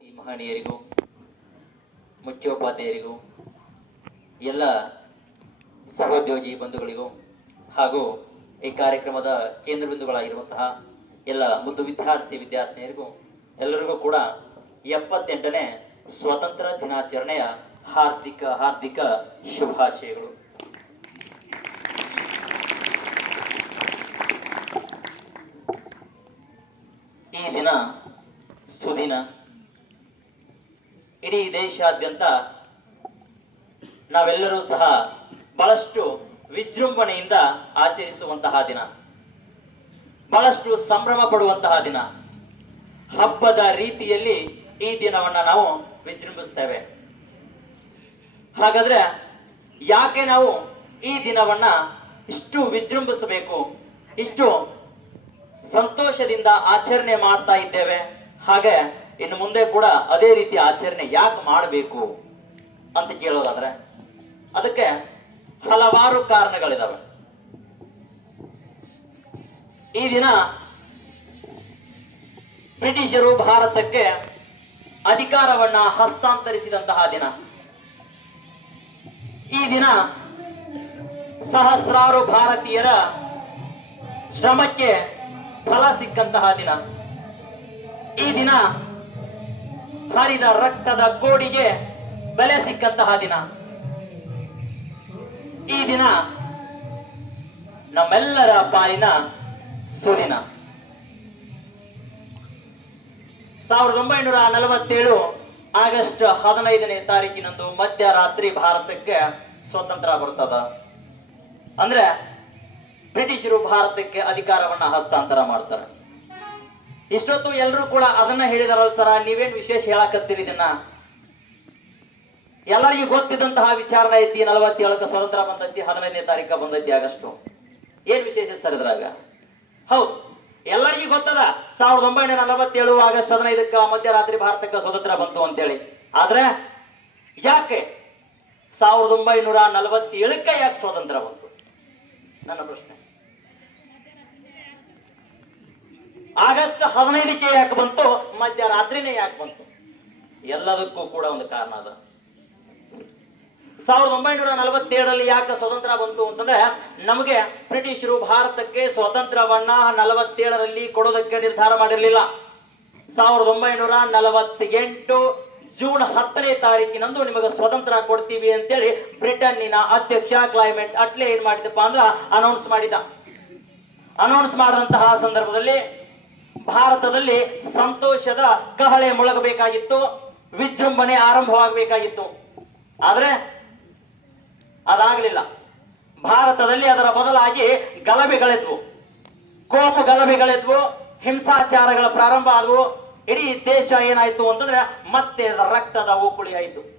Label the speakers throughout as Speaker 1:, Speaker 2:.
Speaker 1: ಈ ಮಹನೀಯರಿಗೂ, ಮುಖ್ಯೋಪಾಧ್ಯಾಯರಿಗೂ, ಎಲ್ಲ ಸಹೋದ್ಯೋಗಿ ಬಂಧುಗಳಿಗೂ ಹಾಗೂ ಈ ಕಾರ್ಯಕ್ರಮದ ಕೇಂದ್ರ ಬಿಂದುಗಳಾಗಿರುವಂತಹ ಎಲ್ಲ ಮುದ್ದು ವಿದ್ಯಾರ್ಥಿ ವಿದ್ಯಾರ್ಥಿನಿಯರಿಗೂ ಎಲ್ಲರಿಗೂ ಕೂಡ ಎಪ್ಪತ್ತೆಂಟನೇ ಸ್ವತಂತ್ರ ದಿನಾಚರಣೆಯ ಹಾರ್ದಿಕ ಹಾರ್ದಿಕ ಶುಭಾಶಯಗಳು. ಈ ದಿನ ಸುದಿನ ಇಡೀ ದೇಶಾದ್ಯಂತ ನಾವೆಲ್ಲರೂ ಸಹ ಬಹಳಷ್ಟು ವಿಜೃಂಭಣೆಯಿಂದ ಆಚರಿಸುವಂತಹ ದಿನ. ಬಹಳಷ್ಟು ಸಂಭ್ರಮ ಪಡುವಂತಹ ದಿನ. ಹಬ್ಬದ ರೀತಿಯಲ್ಲಿ ಈ ದಿನವನ್ನ ನಾವು ವಿಜೃಂಭಿಸ್ತೇವೆ. ಹಾಗಾದ್ರೆ ಯಾಕೆ ನಾವು ಈ ದಿನವನ್ನ ಇಷ್ಟು ವಿಜೃಂಭಿಸಬೇಕು? ಇಷ್ಟು ಸಂತೋಷದಿಂದ ಆಚರಣೆ ಮಾಡ್ತಾ ಇದ್ದೇವೆ. ಹಾಗೆ ಇನ್ನು ಮುಂದೆ ಕೂಡ ಅದೇ ರೀತಿ ಆಚರಣೆ ಯಾಕೆ ಮಾಡಬೇಕು ಅಂತ ಕೇಳೋದಾದ್ರೆ, ಅದಕ್ಕೆ ಹಲವಾರು ಕಾರಣಗಳಿದಾವೆ. ಈ ದಿನ ಬ್ರಿಟಿಷರು ಭಾರತಕ್ಕೆ ಅಧಿಕಾರವನ್ನ ಹಸ್ತಾಂತರಿಸಿದಂತಹ ದಿನ. ಈ ದಿನ ಸಹಸ್ರಾರು ಭಾರತೀಯರ ಶ್ರಮಕ್ಕೆ ಫಲ ಸಿಕ್ಕಂತಹ ದಿನ. ಈ ದಿನ ಹರಿದ ರಕ್ತದ ಕೋಡಿಗೆ ಬೆಲೆ ಸಿಕ್ಕಂತಹ ದಿನ. ಈ ದಿನ ನಮ್ಮೆಲ್ಲರ ಪಾಲಿನ ಸುದಿನ ಸಾವಿರದ ಒಂಬೈನೂರ ನಲವತ್ತೇಳು ಆಗಸ್ಟ್ ಹದಿನೈದನೇ ತಾರೀಕಿನಂದು ಮಧ್ಯರಾತ್ರಿ ಭಾರತಕ್ಕೆ ಸ್ವತಂತ್ರ ಬರ್ತದ ಅಂದ್ರೆ ಬ್ರಿಟಿಷರು ಭಾರತಕ್ಕೆ ಅಧಿಕಾರವನ್ನ ಹಸ್ತಾಂತರ ಮಾಡ್ತಾರೆ. ಇಷ್ಟೊತ್ತು ಎಲ್ಲರೂ ಕೂಡ ಅದನ್ನ ಹೇಳಿದಾರಲ್ಲ ಸರ, ನೀವೇನ್ ವಿಶೇಷ ಹೇಳಕತ್ತೀರಿ ಇದನ್ನ? ಎಲ್ಲರಿಗೂ ಗೊತ್ತಿದ್ದಂತಹ ವಿಚಾರಣೆ ಐತಿ ನಲವತ್ತೇಳಕ್ಕೆ ಸ್ವತಂತ್ರ ಬಂದೈತಿ, ಹದಿನೈದನೇ ತಾರೀಕ ಬಂದೈತಿ ಆಗಸ್ಟು. ಏನ್ ವಿಶೇಷ ಸರ್ ಇದ್ರಾಗ? ಹೌದು, ಎಲ್ಲರಿಗೂ ಗೊತ್ತದ, ಸಾವಿರದ ಒಂಬೈನೂರ ನಲವತ್ತೇಳು ಆಗಸ್ಟ್ ಹದಿನೈದಕ್ಕ ಮಧ್ಯರಾತ್ರಿ ಭಾರತಕ್ಕೆ ಸ್ವತಂತ್ರ ಬಂತು ಅಂತೇಳಿ. ಆದ್ರೆ, ಯಾಕೆ ಸಾವಿರದ ಒಂಬೈನೂರ ನಲವತ್ತೇಳಕ್ಕೆ ಯಾಕೆ ಸ್ವಾತಂತ್ರ್ಯ ಬಂತು? ನನ್ನ ಪ್ರಶ್ನೆ. ಆಗಸ್ಟ್ ಹದಿನೈದಕ್ಕೆ ಯಾಕೆ ಬಂತು, ಮಧ್ಯರಾತ್ರಿನೇ ಯಾಕೆ ಬಂತು? ಎಲ್ಲದಕ್ಕೂ ಕೂಡ ಒಂದು ಕಾರಣ ಅದ. ಸಾವಿರದ ಒಂಬೈನೂರ ನಲವತ್ತೇಳರಲ್ಲಿ ಯಾಕೆ ಸ್ವತಂತ್ರ ಬಂತು ಅಂತಂದ್ರೆ, ನಮಗೆ ಬ್ರಿಟಿಷರು ಭಾರತಕ್ಕೆ ಸ್ವಾತಂತ್ರ್ಯವನ್ನ ನಲವತ್ತೇಳರಲ್ಲಿ ಕೊಡೋದಕ್ಕೆ ನಿರ್ಧಾರ ಮಾಡಿರಲಿಲ್ಲ. ಸಾವಿರದ ಒಂಬೈನೂರ ನಲವತ್ತೆಂಟು ಜೂನ್ ಹತ್ತನೇ ತಾರೀಕಿನಂದು ನಿಮಗೆ ಸ್ವತಂತ್ರ ಕೊಡ್ತೀವಿ ಅಂತೇಳಿ ಬ್ರಿಟನ್ನಿನ ಅಧ್ಯಕ್ಷ ಕ್ಲೈಮೇಟ್ ಅಟ್ಲೆ ಏನ್ ಮಾಡಿದಪ್ಪ ಅಂದ್ರ ಅನೌನ್ಸ್ ಮಾಡಿದ. ಅನೌನ್ಸ್ ಮಾಡಿದಂತಹ ಸಂದರ್ಭದಲ್ಲಿ ಭಾರತದಲ್ಲಿ ಸಂತೋಷದ ಕಹಳೆ ಮುಳುಗಬೇಕಾಗಿತ್ತು, ವಿಜೃಂಭಣೆ ಆರಂಭವಾಗಬೇಕಾಗಿತ್ತು. ಆದ್ರೆ ಅದಾಗಲಿಲ್ಲ. ಭಾರತದಲ್ಲಿ ಅದರ ಬದಲಾಗಿ ಗಲಭೆಗಳಿದ್ವು. ಕೋಪ ಗಲಭೆಗಳಿದ್ವು, ಹಿಂಸಾಚಾರಗಳ ಪ್ರಾರಂಭ ಆದವು. ಇಡೀ ದೇಶ ಏನಾಯ್ತು ಅಂತಂದ್ರೆ ಮತ್ತೆ ರಕ್ತದ ಓಕುಳಿ ಆಯಿತು.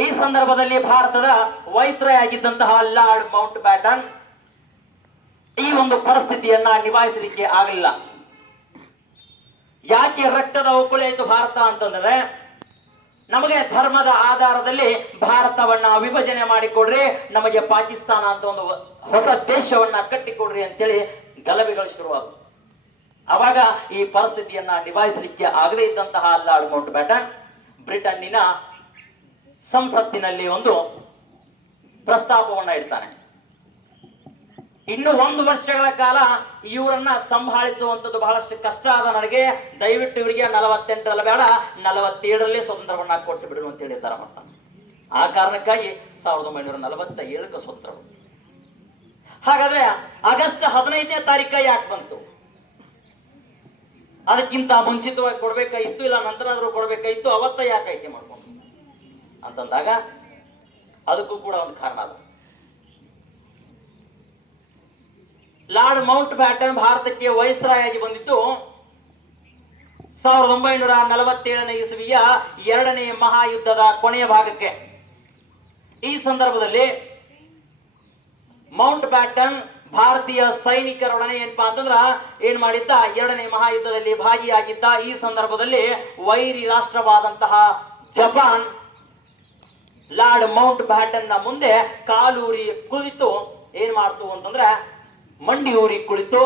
Speaker 1: ಈ ಸಂದರ್ಭದಲ್ಲಿ ಭಾರತದ ವೈಸ್ರಾಯ್ ಆಗಿದ್ದಂತಹ ಲಾರ್ಡ್ ಮೌಂಟ್ ಬ್ಯಾಟನ್ ಈ ಒಂದು ಪರಿಸ್ಥಿತಿಯನ್ನ ನಿಭಾಯಿಸಲಿಕ್ಕೆ ಆಗಲಿಲ್ಲ. ಯಾಕೆ ರಕ್ತದ ಒಕ್ಕುಳಿ ಆಯ್ತು ಭಾರತ ಅಂತಂದ್ರೆ, ನಮಗೆ ಧರ್ಮದ ಆಧಾರದಲ್ಲಿ ಭಾರತವನ್ನ ವಿಭಜನೆ ಮಾಡಿಕೊಡ್ರಿ, ನಮಗೆ ಪಾಕಿಸ್ತಾನ ಅಂತ ಒಂದು ಹೊಸ ದೇಶವನ್ನ ಕಟ್ಟಿಕೊಡ್ರಿ ಅಂತೇಳಿ ಗಲಭೆಗಳು ಶುರುವಾದವು. ಅವಾಗ ಈ ಪರಿಸ್ಥಿತಿಯನ್ನ ನಿಭಾಯಿಸಲಿಕ್ಕೆ ಆಗದೇ ಇದ್ದಂತಹ ಲಾರ್ಡ್ ಮೌಂಟ್ ಬ್ಯಾಟನ್, ಬ್ರಿಟನ್ನಿನ ಸಂಸತ್ತಿನಲ್ಲಿ ಒಂದು ಪ್ರಸ್ತಾಪವನ್ನ ಇಡ್ತಾನೆ. ಇನ್ನು ಒಂದು ವರ್ಷಗಳ ಕಾಲ ಇವರನ್ನ ಸಂಭಾಳಿಸುವಂಥದ್ದು ಬಹಳಷ್ಟು ಕಷ್ಟ ಆದ ನನಗೆ. ದಯವಿಟ್ಟು ಇವರಿಗೆ ನಲವತ್ತೆಂಟರಲ್ಲಿ ಬೇಡ, ನಲವತ್ತೇಳರಲ್ಲಿ ಸ್ವತಂತ್ರವನ್ನ ಕೊಟ್ಟು ಬಿಡು ಅಂತ ಹೇಳಿದ್ದಾರೆ ಮತ್ತ ಆ ಕಾರಣಕ್ಕಾಗಿ ಸಾವಿರದ ಒಂಬೈನೂರ ನಲವತ್ತ ಏಳಕ್ಕೆ ಸ್ವತಂತ್ರ. ಹಾಗಾದ್ರೆ ಆಗಸ್ಟ್ ಹದಿನೈದನೇ ತಾರೀಕ ಯಾಕೆ ಬಂತು? ಅದಕ್ಕಿಂತ ಮುಂಚಿತವಾಗಿ ಕೊಡ್ಬೇಕಾಗಿತ್ತು ಇಲ್ಲ ನಂತರ ಆದರೂ ಕೊಡ್ಬೇಕಾಗಿತ್ತು ಅವತ್ತ ಯಾಕೆ ಆಯ್ಕೆ ಮಾಡ್ಕೊಂಡು ಅಂತಂದಾಗ ಅದಕ್ಕೂ ಕೂಡ ಒಂದು ಕಾರಣ ಅದ. ಲಾರ್ಡ್ ಮೌಂಟ್ ಬ್ಯಾಟನ್ ಭಾರತಕ್ಕೆ ವೈಸ್ರಾಯ್ ಆಗಿ ಬಂದಿದ್ದು ಸಾವಿರದ ಒಂಬೈನೂರ ನಲವತ್ತೇಳನೇ ಇಸವಿಯ ಎರಡನೇ ಮಹಾಯುದ್ಧದ ಕೊನೆಯ ಭಾಗಕ್ಕೆ. ಈ ಸಂದರ್ಭದಲ್ಲಿ ಮೌಂಟ್ ಬ್ಯಾಟನ್ ಭಾರತೀಯ ಸೈನಿಕರೊಡನೆ ಏನಪ್ಪಾ ಅಂತಂದ್ರ ಏನ್ ಮಾಡಿದ್ದ? ಎರಡನೇ ಮಹಾಯುದ್ಧದಲ್ಲಿ ಭಾಗಿಯಾಗಿದ್ದ. ಈ ಸಂದರ್ಭದಲ್ಲಿ ವೈರಿ ರಾಷ್ಟ್ರವಾದಂತಹ ಜಪಾನ್ ಲಾರ್ಡ್ ಮೌಂಟ್ ಬ್ಯಾಟನ್ನ ಮುಂದೆ ಕಾಲೂರಿ ಕುಳಿತು ಏನ್ ಮಾಡ್ತು ಅಂತಂದ್ರೆ ಮಂಡಿ ಊರಿ ಕುಳಿತು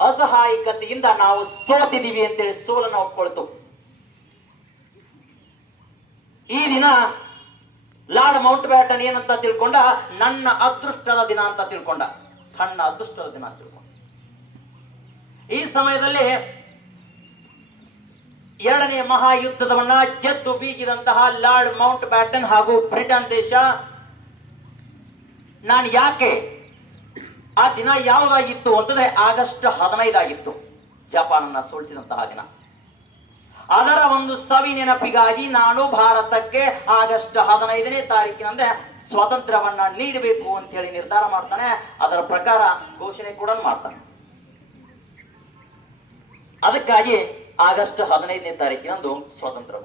Speaker 1: ಅಸ ಅಸಹಾಯಕತೆಯಿಂದ ನಾವು ಸೋತಿದ್ದೀವಿ ಅಂತೇಳಿ ಸೋಲನ್ನು ಒಪ್ಕೊಳ್ತು. ಈ ದಿನ ಲಾರ್ಡ್ ಮೌಂಟ್ ಬ್ಯಾಟನ್ ಏನಂತ ತಿಳ್ಕೊಂಡ? ನನ್ನ ಅದೃಷ್ಟದ ದಿನ ಅಂತ ತಿಳ್ಕೊಂಡ. ತನ್ನ ಅದೃಷ್ಟದ ದಿನ ತಿಳ್ಕೊಂಡ. ಈ ಸಮಯದಲ್ಲಿ ಎರಡನೇ ಮಹಾಯುದ್ಧದವನ್ನ ಗೆದ್ದು ಬೀಗಿದಂತಹ ಲಾರ್ಡ್ ಮೌಂಟ್ ಬ್ಯಾಟನ್ ಹಾಗೂ ಬ್ರಿಟನ್ ದೇಶ, ನಾನು ಯಾಕೆ ಆ ದಿನ ಯಾವುದಾಗಿತ್ತು ಅಂತಂದ್ರೆ ಆಗಸ್ಟ್ ಹದಿನೈದಾಗಿತ್ತು. ಜಪಾನನ್ನ ಸೋಲಿಸಿದಂತಹ ದಿನ. ಅದರ ಒಂದು ಸವಿ ನೆನಪಿಗಾಗಿ ನಾನು ಭಾರತಕ್ಕೆ ಆಗಸ್ಟ್ ಹದಿನೈದನೇ ತಾರೀಕಿನಂದ್ರೆ ಸ್ವಾತಂತ್ರ್ಯವನ್ನ ನೀಡಬೇಕು ಅಂತ ಹೇಳಿ ನಿರ್ಧಾರ ಮಾಡ್ತಾನೆ. ಅದರ ಪ್ರಕಾರ ಘೋಷಣೆ ಕೂಡ ಮಾಡ್ತಾನೆ. ಅದಕ್ಕಾಗಿ ಆಗಸ್ಟ್ ಹದಿನೈದನೇ ತಾರೀಕಿನಂದು ಸ್ವಾತಂತ್ರ್ಯ.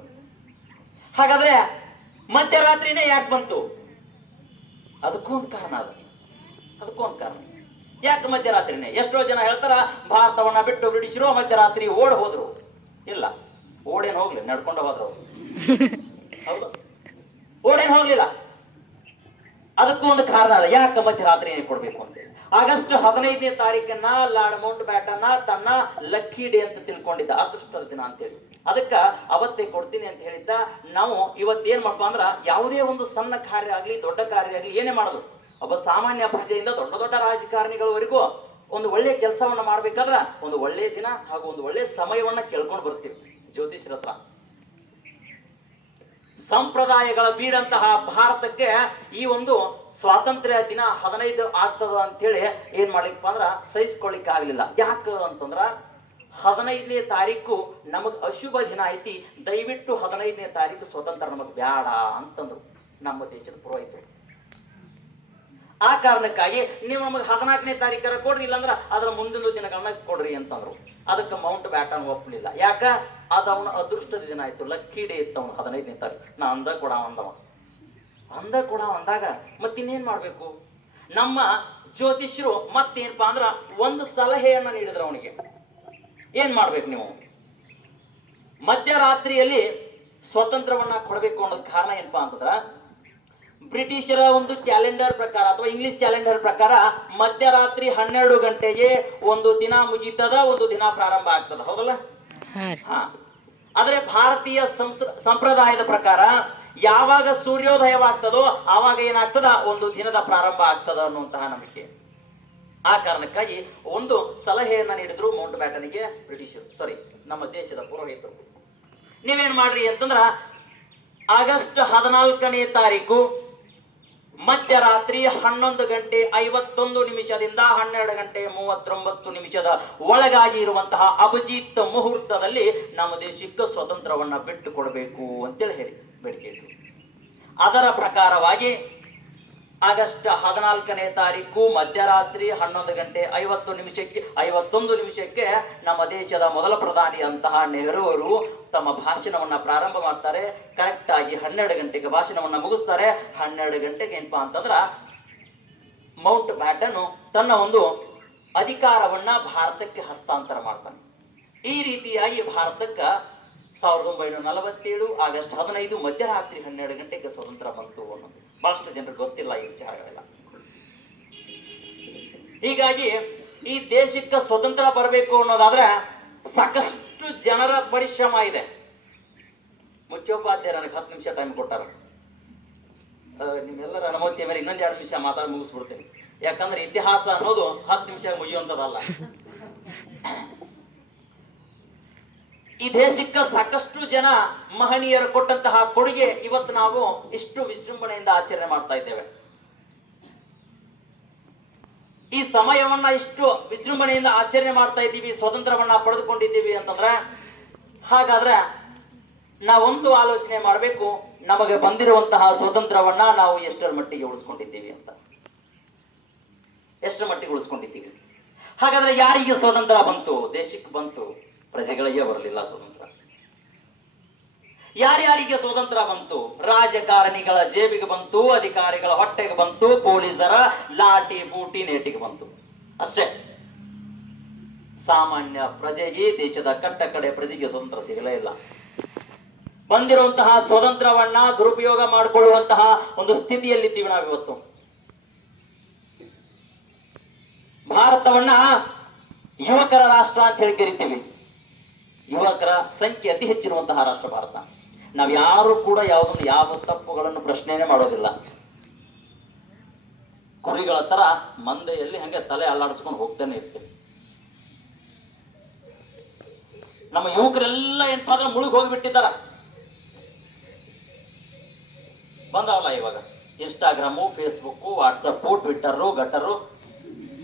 Speaker 1: ಹಾಗಾದ್ರೆ ಮಧ್ಯರಾತ್ರಿನೇ ಯಾಕೆ ಬಂತು? ಅದಕ್ಕೂ ಒಂದು ಕಾರಣ ಅದು. ಅದಕ್ಕೂ ಒಂದು ಕಾರಣ. ಯಾಕೆ ಮಧ್ಯರಾತ್ರಿನೇ? ಎಷ್ಟೋ ಜನ ಹೇಳ್ತಾರ, ಭಾರತವನ್ನ ಬಿಟ್ಟು ಬ್ರಿಟಿಷರು ಮಧ್ಯರಾತ್ರಿ ಓಡ್ ಹೋದ್ರು. ಇಲ್ಲ. ಓಡೇನ್ ಹೋಗ್ಲಿ, ನಡ್ಕೊಂಡು ಹೋದ್ರು. ಹೌದು. ಓಡೇನ್ ಹೋಗ್ಲಿಲ್ಲ. ಅದಕ್ಕೂ ಒಂದು ಕಾರಣ ಅದ. ಯಾಕೆ ಮಧ್ಯರಾತ್ರಿ ಕೊಡ್ಬೇಕು ಅಂತ ಆಗಸ್ಟ್ ಹದಿನೈದನೇ ತಾರೀಕನ್ನ ಲಾರ್ಡ್ ಮೌಂಟ್ ಬ್ಯಾಟನ್ನ ತನ್ನ ಲಕ್ಕಿ ಡೇ ಅಂತ ತಿಳ್ಕೊಂಡಿದ್ದ. ಅದೃಷ್ಟದ ದಿನ ಅಂತೇಳಿ ಅದಕ್ಕ ಅವತ್ತೇ ಕೊಡ್ತೀನಿ ಅಂತ ಹೇಳಿದ್ದ. ನಾವು ಇವತ್ತೇನ್ ಮಾಡ್ಪ ಅಂದ್ರ ಯಾವುದೇ ಒಂದು ಸಣ್ಣ ಕಾರ್ಯ ಆಗ್ಲಿ, ದೊಡ್ಡ ಕಾರ್ಯ ಆಗ್ಲಿ ಏನೇ ಮಾಡೋದು. ಒಬ್ಬ ಸಾಮಾನ್ಯ ಪ್ರಜೆಯಿಂದ ದೊಡ್ಡ ದೊಡ್ಡ ರಾಜಕಾರಣಿಗಳವರೆಗೂ ಒಂದು ಒಳ್ಳೆ ಕೆಲಸವನ್ನ ಮಾಡ್ಬೇಕಾದ್ರೆ ಒಂದು ಒಳ್ಳೆ ದಿನ ಹಾಗೂ ಒಂದು ಒಳ್ಳೆ ಸಮಯವನ್ನ ಕೇಳ್ಕೊಂಡು ಬರ್ತೀವಿ. ಜ್ಯೋತಿಷ್ಯರ ಹತ್ರ. ಸಂಪ್ರದಾಯಗಳ ಬೀರಂತಹ ಭಾರತಕ್ಕೆ ಈ ಒಂದು ಸ್ವಾತಂತ್ರ್ಯ ದಿನ ಹದಿನೈದು ಆಗ್ತದ ಅಂತೇಳಿ ಏನ್ ಮಾಡ್ಲಿಕ್ಕಪ್ಪ ಅಂದ್ರ ಸಹಿಸ್ಕೊಳ್ಲಿಕ್ಕೆ ಆಗ್ಲಿಲ್ಲ. ಯಾಕ ಅಂತಂದ್ರ ಹದಿನೈದನೇ ತಾರೀಕು ನಮಗ್ ಅಶುಭ ದಿನ ಐತಿ, ದಯವಿಟ್ಟು ಹದಿನೈದನೇ ತಾರೀಕು ಸ್ವತಂತ್ರ ನಮಗ್ ಬೇಡ ಅಂತಂದ್ರು ನಮ್ಮ ದೇಶದ ಪುರೋಹಿತರು. ಆ ಕಾರಣಕ್ಕಾಗಿ ನೀವು ನಮಗೆ ಹದಿನಾಲ್ಕನೇ ತಾರೀಕರ ಕೊಡ್ರಿ, ಇಲ್ಲಾಂದ್ರೆ ಅದರ ಮುಂದಿನ ದಿನಗಳನ್ನ ಕೊಡ್ರಿ ಅಂತಂದ್ರು. ಅದಕ್ಕೆ ಮೌಂಟ್ ಬ್ಯಾಟನ್ ಒಪ್ಪಲಿಲ್ಲ ಯಾಕ? ಅದು ಅವನ ಅದೃಷ್ಟದ ದಿನ ಆಯ್ತು. ಲಕ್ಕಿ ಡೇ ಇತ್ತು ಅವನು ಹದಿನೈದನೇ ತಾರೀಕು. ನಾ ಅಂದ ಕೂಡ ಅಂದವ. ಅಂದ ಕೂಡ ಅಂದಾಗ ಮತ್ತಿನ್ನೇನ್ ಮಾಡಬೇಕು? ನಮ್ಮ ಜ್ಯೋತಿಷ್ಯರು ಮತ್ತೇನಪ್ಪಾ ಅಂದ್ರ ಒಂದು ಸಲಹೆಯನ್ನ ನೀಡಿದ್ರು ಅವನಿಗೆ. ಏನ್ ಮಾಡ್ಬೇಕು ನೀವು? ಮಧ್ಯರಾತ್ರಿಯಲ್ಲಿ ಸ್ವತಂತ್ರವನ್ನ ಕೊಡಬೇಕು ಅನ್ನೋದ್ ಕಾರಣ ಏನಪ್ಪಾ ಅಂತಂದ್ರ ಬ್ರಿಟಿಷರ ಒಂದು ಕ್ಯಾಲೆಂಡರ್ ಪ್ರಕಾರ ಅಥವಾ ಇಂಗ್ಲಿಷ್ ಕ್ಯಾಲೆಂಡರ್ ಪ್ರಕಾರ ಮಧ್ಯರಾತ್ರಿ ಹನ್ನೆರಡು ಗಂಟೆಗೆ ಒಂದು ದಿನ ಮುಗಿತದ ಒಂದು ದಿನ ಪ್ರಾರಂಭ ಆಗ್ತದ. ಹೌದಲ್ಲ?
Speaker 2: ಹಾಂ
Speaker 1: ಆದ್ರೆ ಭಾರತೀಯ ಸಂಸ್ ಸಂಪ್ರದಾಯದ ಪ್ರಕಾರ ಯಾವಾಗ ಸೂರ್ಯೋದಯವಾಗ್ತದೋ ಆವಾಗ ಏನಾಗ್ತದ? ಒಂದು ದಿನದ ಪ್ರಾರಂಭ ಆಗ್ತದ ಅನ್ನುವಂತಹ ನಂಬಿಕೆ. ಆ ಕಾರಣಕ್ಕಾಗಿ ಒಂದು ಸಲಹೆಯನ್ನ ನೀಡಿದ್ರು ಮೌಂಟ್ ಬ್ಯಾಟನ್ಗೆ ಬ್ರಿಟಿಷರು. ಸಾರಿ ನಮ್ಮ ದೇಶದ ಪುರೋಹಿತರು. ನೀವೇನ್ ಮಾಡ್ರಿ ಅಂತಂದ್ರ ಆಗಸ್ಟ್ ಹದಿನಾಲ್ಕನೇ ತಾರೀಕು ಮಧ್ಯರಾತ್ರಿ ಹನ್ನೊಂದು ಗಂಟೆ ಐವತ್ತೊಂದು ನಿಮಿಷದಿಂದ ಹನ್ನೆರಡು ಗಂಟೆ ಮೂವತ್ತೊಂಬತ್ತು ನಿಮಿಷದ ಒಳಗಾಗಿ ಇರುವಂತಹ ಅಭಿಜಿತ್ ಮುಹೂರ್ತದಲ್ಲಿ ನಮ್ಮ ದೇಶಕ್ಕೆ ಸ್ವತಂತ್ರವನ್ನ ಬಿಟ್ಟುಕೊಡಬೇಕು ಅಂತೇಳಿ ಹೇಳಿ ಬೇಡಿಕೆ ಅದರ ಪ್ರಕಾರವಾಗಿ ಆಗಸ್ಟ್ ಹದಿನಾಲ್ಕನೇ ತಾರೀಕು ಮಧ್ಯರಾತ್ರಿ ಹನ್ನೊಂದು ಗಂಟೆ ಐವತ್ತು ನಿಮಿಷಕ್ಕೆ, ಐವತ್ತೊಂದು ನಿಮಿಷಕ್ಕೆ ನಮ್ಮ ದೇಶದ ಮೊದಲ ಪ್ರಧಾನಿ ಅಂತಹ ನೆಹರು ಅವರು ತಮ್ಮ ಭಾಷಣವನ್ನ ಪ್ರಾರಂಭ ಮಾಡ್ತಾರೆ. ಕರೆಕ್ಟ್ ಆಗಿ ಹನ್ನೆರಡು ಗಂಟೆಗೆ ಭಾಷಣವನ್ನ ಮುಗಿಸ್ತಾರೆ. ಹನ್ನೆರಡು ಗಂಟೆಗೆ ಏನಪ್ಪಾ ಅಂತಂದ್ರ ಮೌಂಟ್ ಬ್ಯಾಟನ್ ತನ್ನ ಒಂದು ಅಧಿಕಾರವನ್ನ ಭಾರತಕ್ಕೆ ಹಸ್ತಾಂತರ ಮಾಡ್ತಾನೆ. ಈ ರೀತಿಯಾಗಿ ಭಾರತಕ್ಕ ಸಾವಿರದ ಒಂಬೈನೂರ ನಲವತ್ತೇಳು ಆಗಸ್ಟ್ ಹದಿನೈದು ಮಧ್ಯರಾತ್ರಿ ಹನ್ನೆರಡು ಗಂಟೆಗೆ ಸ್ವತಂತ್ರ ಬಂತು ಅನ್ನೋದು ಬಹಳಷ್ಟು ಜನರು ಗೊತ್ತಿಲ್ಲ ಈ ವಿಚಾರಗಳೆಲ್ಲ. ಹೀಗಾಗಿ ಈ ದೇಶಕ್ಕೆ ಸ್ವತಂತ್ರ ಬರಬೇಕು ಅನ್ನೋದಾದ್ರೆ ಸಾಕಷ್ಟು ಜನರ ಪರಿಶ್ರಮ ಇದೆ. ಮುಖ್ಯೋಪಾಧ್ಯಾಯ ನನಗೆ ಹತ್ತು ನಿಮಿಷ ಟೈಮ್ ಕೊಟ್ಟಾರ. ನಿಮ್ಮೆಲ್ಲರ ಅನುಮತಿಯ ಮೇಲೆ ಇನ್ನೊಂದು ಎರಡು ನಿಮಿಷ ಮಾತಾಡಿ ಮುಗಿಸ್ಬಿಡ್ತೀನಿ. ಯಾಕಂದ್ರೆ ಇತಿಹಾಸ ಅನ್ನೋದು ಹತ್ತು ನಿಮಿಷ ಮುಗಿಯುವಂಥದ್ದಲ್ಲ. ಈ ದೇಶಕ್ಕೆ ಸಾಕಷ್ಟು ಜನ ಮಹನೀಯರು ಕೊಟ್ಟಂತಹ ಕೊಡುಗೆ ಇವತ್ತು ನಾವು ಇಷ್ಟು ವಿಜೃಂಭಣೆಯಿಂದ ಆಚರಣೆ ಮಾಡ್ತಾ ಇದ್ದೇವೆ. ಈ ಸಮಯವನ್ನ ಇಷ್ಟು ವಿಜೃಂಭಣೆಯಿಂದ ಆಚರಣೆ ಮಾಡ್ತಾ ಇದ್ದೀವಿ, ಸ್ವಾತಂತ್ರ್ಯವನ್ನ ಪಡೆದುಕೊಂಡಿದ್ದೀವಿ ಅಂತಂದ್ರೆ, ಹಾಗಾದ್ರೆ ನಾವೊಂದು ಆಲೋಚನೆ ಮಾಡಬೇಕು, ನಮಗೆ ಬಂದಿರುವಂತಹ ಸ್ವಾತಂತ್ರ್ಯವನ್ನ ನಾವು ಎಷ್ಟರ ಮಟ್ಟಿಗೆ ಉಳಿಸ್ಕೊಂಡಿದ್ದೀವಿ ಅಂತ. ಎಷ್ಟರ ಮಟ್ಟಿಗೆ ಉಳಿಸ್ಕೊಂಡಿದ್ದೀವಿ? ಹಾಗಾದ್ರೆ ಯಾರಿಗೆ ಸ್ವಾತಂತ್ರ್ಯ ಬಂತು? ದೇಶಕ್ಕೆ ಬಂತು? ಪ್ರಜೆಗಳಿಗೆ ಬರಲಿಲ್ಲ ಸ್ವತಂತ್ರ. ಯಾರ್ಯಾರಿಗೆ ಸ್ವತಂತ್ರ ಬಂತು? ರಾಜಕಾರಣಿಗಳ ಜೇಬಿಗೆ ಬಂತು, ಅಧಿಕಾರಿಗಳ ಹೊಟ್ಟೆಗೆ ಬಂತು, ಪೊಲೀಸರ ಲಾಟಿ ಬೂಟಿ ನೇಟಿಗೆ ಬಂತು. ಅಷ್ಟೇ. ಸಾಮಾನ್ಯ ಪ್ರಜೆಗೆ, ದೇಶದ ಕಟ್ಟ ಕಡೆ ಪ್ರಜೆಗೆ ಸ್ವತಂತ್ರ ಸಿಗಲೇ ಇಲ್ಲ. ಬಂದಿರುವಂತಹ ಸ್ವತಂತ್ರವನ್ನ ದುರುಪಯೋಗ ಮಾಡಿಕೊಳ್ಳುವಂತಹ ಒಂದು ಸ್ಥಿತಿಯಲ್ಲಿದ್ದೀವಿ ನಾವು ಇವತ್ತು ಭಾರತವನ್ನ ಯುವಕರ ರಾಷ್ಟ್ರ ಅಂತ ಹೇಳಿ ಕರಿತೀವಿ. ಯುವಕರ ಸಂಖ್ಯೆ ಅತಿ ಹೆಚ್ಚಿರುವಂತಹ ರಾಷ್ಟ್ರ ಭಾರತ. ನಾವ್ ಯಾರು ಕೂಡ ಯಾವುದನ್ನು ಯಾವ ತಪ್ಪುಗಳನ್ನು ಪ್ರಶ್ನೆನೇ ಮಾಡೋದಿಲ್ಲ. ಕುರಿಗಳ ತರ ಮಂದೆಯಲ್ಲಿ ಹಂಗೆ ತಲೆ ಅಲ್ಲಾಡಿಸ್ಕೊಂಡು ಹೋಗ್ತಾನೆ ಇರ್ತೀವಿ. ನಮ್ಮ ಯುವಕರೆಲ್ಲ ಏನಪ್ಪ ಅಂದ್ರೆ ಮುಳುಗಿ ಹೋಗಿಬಿಟ್ಟಿದ್ದಾರ. ಬಂದವಲ್ಲ ಇವಾಗ? ಇನ್ಸ್ಟಾಗ್ರಾಮು ಫೇಸ್ಬುಕ್ಕು ವಾಟ್ಸಪ್ಪು ಟ್ವಿಟ್ಟರು ಗಟ್ಟರು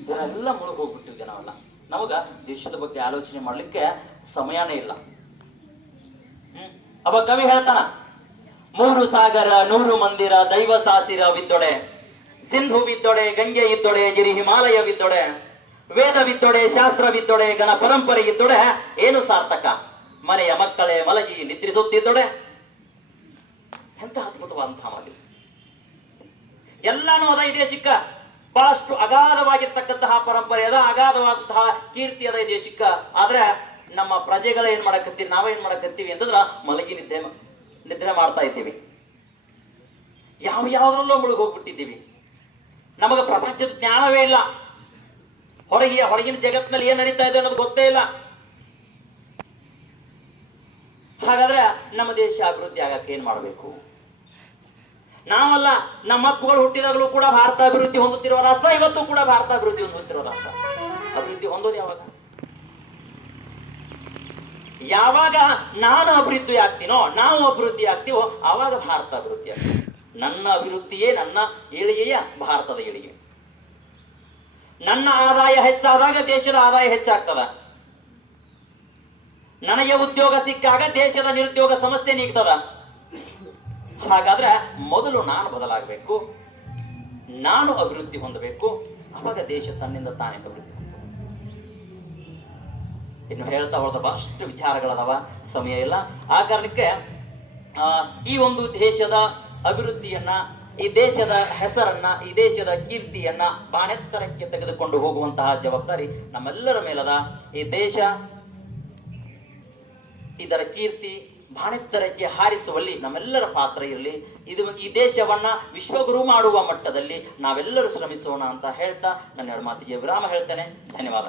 Speaker 1: ಇದೆಲ್ಲ ಮುಳುಗಿ ಹೋಗ್ಬಿಟ್ಟಿದ್ವಿ ನಾವೆಲ್ಲ. ನಮಗ ದೇಶದ ಬಗ್ಗೆ ಆಲೋಚನೆ ಮಾಡ್ಲಿಕ್ಕೆ ಸಮಯನೇ ಇಲ್ಲ. ಅವ ಕವಿ ಹೇಳ್ತಾನ, ಮೂರು ಸಾಗರ, ನೂರು ಮಂದಿರ, ದೈವ ಸಾಸಿರ ವಿದ್ದೊಡೆ ಸಿಂಧು ವಿದ್ದೊಡೆ ಗಂಗೆ ಇದ್ದೊಡೆ, ಗಿರಿ ಹಿಮಾಲಯ ವಿದ್ದೊಡೆ ವೇದ ವಿದ್ದೊಡೆ ಶಾಸ್ತ್ರ ವಿದ್ದೊಡೆ ಗಣ ಪರಂಪರೆ ಇದ್ದೊಡೆ, ಏನು ಸಾರ್ಥಕ? ಮನೆಯ ಮಕ್ಕಳೇ ಮಲಗಿ ನಿದ್ರಿಸುತ್ತಿದ್ದೊಡೆ. ಎಂತ ಅದ್ಭುತವಾದಂತಹ ಮಾತು. ಎಲ್ಲಾನು ಅದ ಇದೆ ಸಿಕ್ಕ ಬಹಳಷ್ಟು ಅಗಾಧವಾಗಿರ್ತಕ್ಕಂತಹ ಪರಂಪರೆ ಅದ, ಅಗಾಧವಾದಂತಹ ಕೀರ್ತಿ ಅದ ಇದೆ ಸಿಕ್ಕ ಆದ್ರೆ ನಮ್ಮ ಪ್ರಜೆಗಳ ಏನ್ ಮಾಡಕತ್ತೀವಿ ನಾವೇನ್ ಮಾಡಕತ್ತೀವಿ ಅಂತಂದ್ರ ಮಲಗಿ ನಿದ್ದೆ ನಿದ್ರೆ ಮಾಡ್ತಾ ಇದ್ದೀವಿ. ಯಾವ ಯಾವ್ದ್ರಲ್ಲೂ ಮುಳುಗಿ ಹೋಗ್ಬಿಟ್ಟಿದ್ದೀವಿ. ನಮಗ ಪ್ರಪಂಚದ ಜ್ಞಾನವೇ ಇಲ್ಲ. ಹೊರಗೆ ಹೊರಗಿನ ಜಗತ್ತಿನಲ್ಲಿ ಏನ್ ನಡೀತಾ ಇದೆ ಅನ್ನೋದು ಗೊತ್ತೇ ಇಲ್ಲ. ಹಾಗಾದ್ರೆ ನಮ್ಮ ದೇಶ ಅಭಿವೃದ್ಧಿ ಆಗಕ್ಕೆ ಏನ್ ಮಾಡಬೇಕು? ನಾವಲ್ಲ ನಮ್ಮ ಮಕ್ಕಳು ಹುಟ್ಟಿದಾಗಲೂ ಕೂಡ ಭಾರತ ಅಭಿವೃದ್ಧಿ ಹೊಂದುತ್ತಿರುವ ರಾಷ್ಟ್ರ, ಇವತ್ತು ಕೂಡ ಭಾರತ ಅಭಿವೃದ್ಧಿ ಹೊಂದುತ್ತಿರುವ ರಾಷ್ಟ್ರ. ಅಭಿವೃದ್ಧಿ ಹೊಂದೋದು ಯಾವಾಗ? ಯಾವಾಗ ನಾನು ಅಭಿವೃದ್ಧಿ ಆಗ್ತೀನೋ, ನಾವು ಅಭಿವೃದ್ಧಿ ಆಗ್ತೀವೋ ಆವಾಗ ಭಾರತ ಅಭಿವೃದ್ಧಿ ನನ್ನ ಅಭಿವೃದ್ಧಿಯೇ ನನ್ನ ಏಳಿಗೆಯ ಭಾರತದ ಏಳಿಗೆ. ನನ್ನ ಆದಾಯ ಹೆಚ್ಚಾದಾಗ ದೇಶದ ಆದಾಯ ಹೆಚ್ಚಾಗ್ತದ. ನನಗೆ ಉದ್ಯೋಗ ಸಿಕ್ಕಾಗ ದೇಶದ ನಿರುದ್ಯೋಗ ಸಮಸ್ಯೆ ನೀಗ್ತದ. ಹಾಗಾದ್ರೆ ಮೊದಲು ನಾನು ಬದಲಾಗಬೇಕು, ನಾನು ಅಭಿವೃದ್ಧಿ ಹೊಂದಬೇಕು, ಅವಾಗ ದೇಶ ತನ್ನಿಂದ ತಾನೇ ಅಭಿವೃದ್ಧಿ ಇನ್ನು ಹೇಳ್ತಾ ಹೋದ ಬಹಳಷ್ಟು ವಿಚಾರಗಳದಾವ, ಸಮಯ ಇಲ್ಲ. ಆ ಕಾರಣಕ್ಕೆ ಈ ಒಂದು ದೇಶದ ಅಭಿವೃದ್ಧಿಯನ್ನ, ಈ ದೇಶದ ಹೆಸರನ್ನ, ಈ ದೇಶದ ಕೀರ್ತಿಯನ್ನ ಬಾಣೆತ್ತರಕ್ಕೆ ತೆಗೆದುಕೊಂಡು ಹೋಗುವಂತಹ ಜವಾಬ್ದಾರಿ ನಮ್ಮೆಲ್ಲರ ಮೇಲದ. ಈ ದೇಶ ಇದರ ಕೀರ್ತಿ ಬಾಣೆತ್ತರಕ್ಕೆ ಹಾರಿಸುವಲ್ಲಿ ನಮ್ಮೆಲ್ಲರ ಪಾತ್ರ ಇರಲಿ. ಇದು ಈ ದೇಶವನ್ನ ವಿಶ್ವಗುರು ಮಾಡುವ ಮಟ್ಟದಲ್ಲಿ ನಾವೆಲ್ಲರೂ ಶ್ರಮಿಸೋಣ ಅಂತ ಹೇಳ್ತಾ ನನ್ನ ಮಾತಿಗೆ ವಿರಾಮ ಹೇಳ್ತೇನೆ. ಧನ್ಯವಾದ.